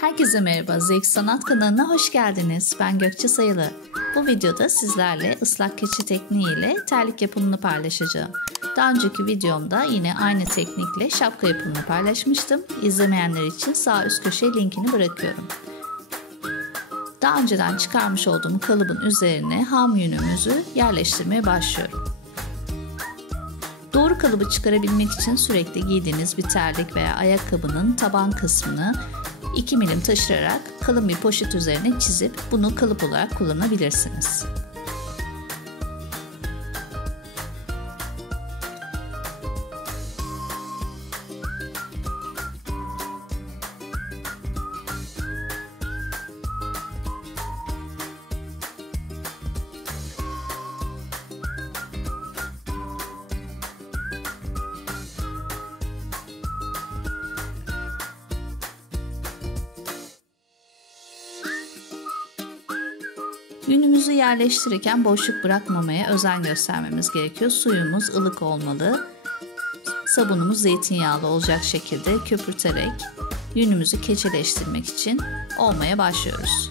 Herkese merhaba, Zevk Sanat kanalına hoş geldiniz. Ben Gökçe Sayılı. Bu videoda sizlerle ıslak keçe tekniği ile terlik yapımını paylaşacağım. Daha önceki videomda yine aynı teknikle şapka yapımını paylaşmıştım. İzlemeyenler için sağ üst köşeye linkini bırakıyorum. Daha önceden çıkarmış olduğum kalıbın üzerine ham yünümüzü yerleştirmeye başlıyorum. Doğru kalıbı çıkarabilmek için sürekli giydiğiniz bir terlik veya ayakkabının taban kısmını 2 milim taşırarak kalın bir poşet üzerine çizip bunu kalıp olarak kullanabilirsiniz. Yünümüzü yerleştirirken boşluk bırakmamaya özen göstermemiz gerekiyor. Suyumuz ılık olmalı. Sabunumuz zeytinyağlı olacak şekilde köpürterek yünümüzü keçeleştirmek için olmaya başlıyoruz.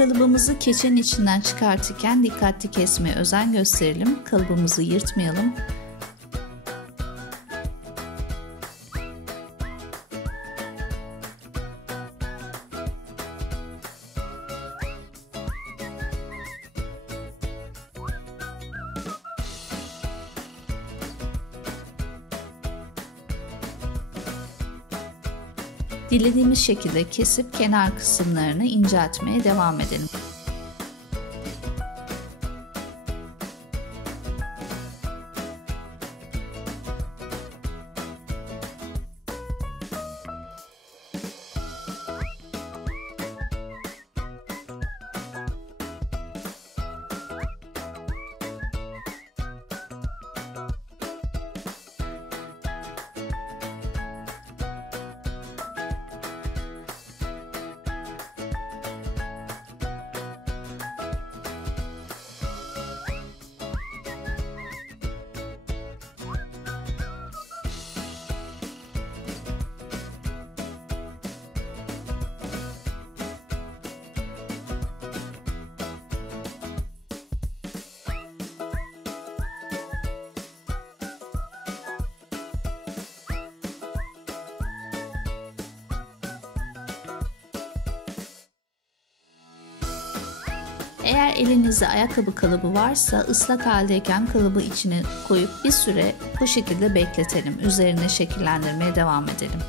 Kalıbımızı keçenin içinden çıkartırken dikkatli kesmeye özen gösterelim. Kalıbımızı yırtmayalım. Dilediğimiz şekilde kesip kenar kısımlarını inceltmeye devam edelim. Eğer elinizde ayakkabı kalıbı varsa ıslak haldeyken kalıbı içine koyup bir süre bu şekilde bekletelim. Üzerine şekillendirmeye devam edelim.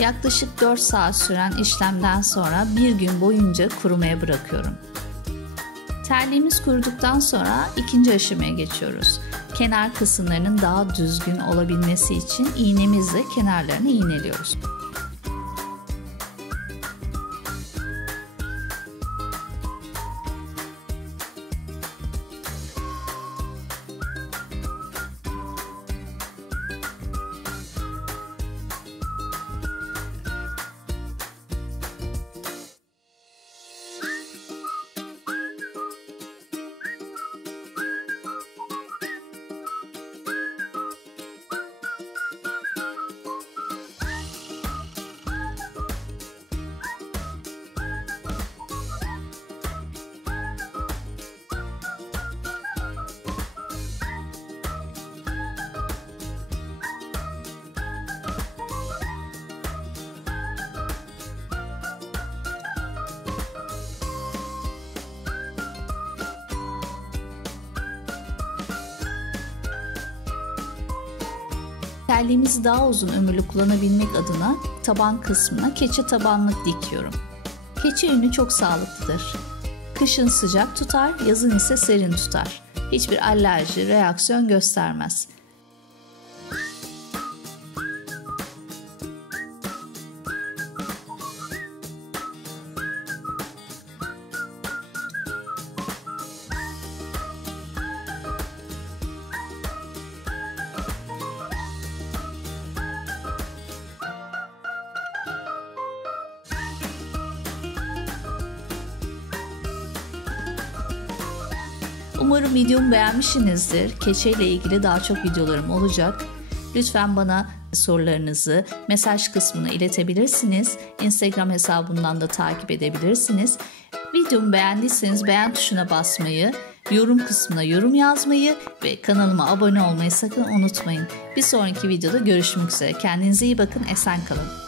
Yaklaşık 4 saat süren işlemden sonra bir gün boyunca kurumaya bırakıyorum. Terliğimiz kuruduktan sonra ikinci aşamaya geçiyoruz. Kenar kısımlarının daha düzgün olabilmesi için iğnemizle kenarlarını iğneliyoruz. Terliğimizi daha uzun ömürlü kullanabilmek adına taban kısmına keçe tabanlık dikiyorum. Keçe ünü çok sağlıklıdır. Kışın sıcak tutar, yazın ise serin tutar. Hiçbir alerji, reaksiyon göstermez. Umarım videomu beğenmişsinizdir. Keçe ile ilgili daha çok videolarım olacak. Lütfen bana sorularınızı mesaj kısmına iletebilirsiniz. Instagram hesabından da takip edebilirsiniz. Videomu beğendiyseniz beğen tuşuna basmayı, yorum kısmına yorum yazmayı ve kanalıma abone olmayı sakın unutmayın. Bir sonraki videoda görüşmek üzere. Kendinize iyi bakın, esen kalın.